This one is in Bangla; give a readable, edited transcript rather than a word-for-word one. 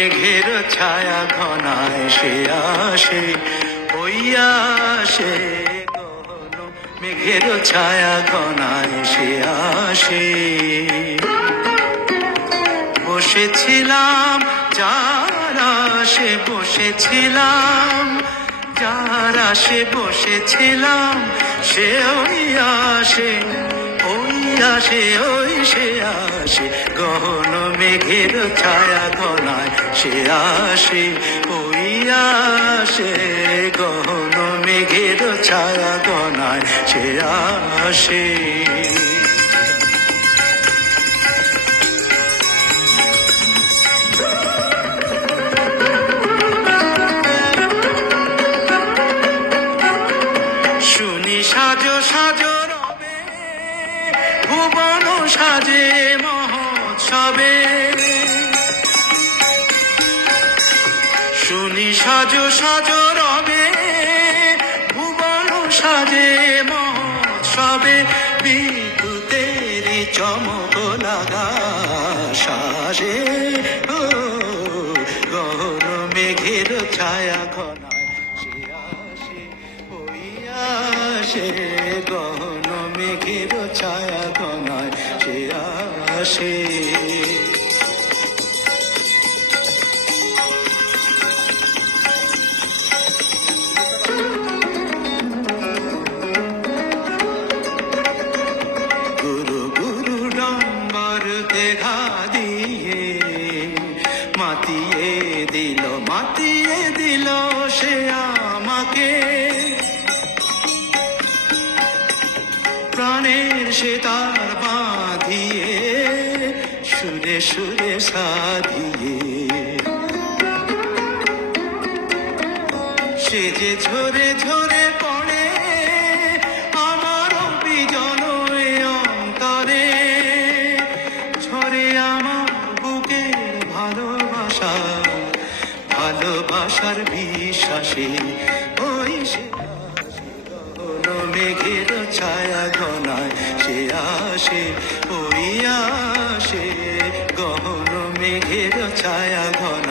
মেঘের ছায়া ঘনায় সে আসে, ওই আসে গহন মেঘের ছায়া ঘনায় সে আসে। বসেছিলাম যার আসে বসেছিলাম, যার আসে বসেছিলাম, সে ওই আসে, ওই আসে, ওই সে আসে গহন মেঘের ছায়া ঘনায় সে আসে, ওই আসে গহন মেঘের ছায়া ঘনায় সে আসে। শুনি সাজো সাজো রবে ভুবন সাজে মহোৎসবে, শুনি সাজো সাজো রবে ভুবন সাজে মহোৎসবে, বিদ্যুতেরই চমক লাগা সাজে, ও গহন মেঘের ছায়া ঘনায় সে আসে, ওই আসে গহন মেঘের ছায়া ঘনায় সে আসে। গুরু গুরু ডম্বর দেখা দিয়ে মাতিয়ে দিল সে আমাকে, প্রাণের সে তার বাঁধিয়ে সুরে সুরে সাধিয়ে, সে যে ঝরে ঝরে পড়ে আমার বিজন অন্তরে, ঝরে আমার বুকের ভালোবাসা, ভালোবাসার বিশ্বাসে, ওই সে গহন মেঘের ছায়া ঘনায় সে আসে, ওই আসে গহন মেঘের ছায়া ঘনায়।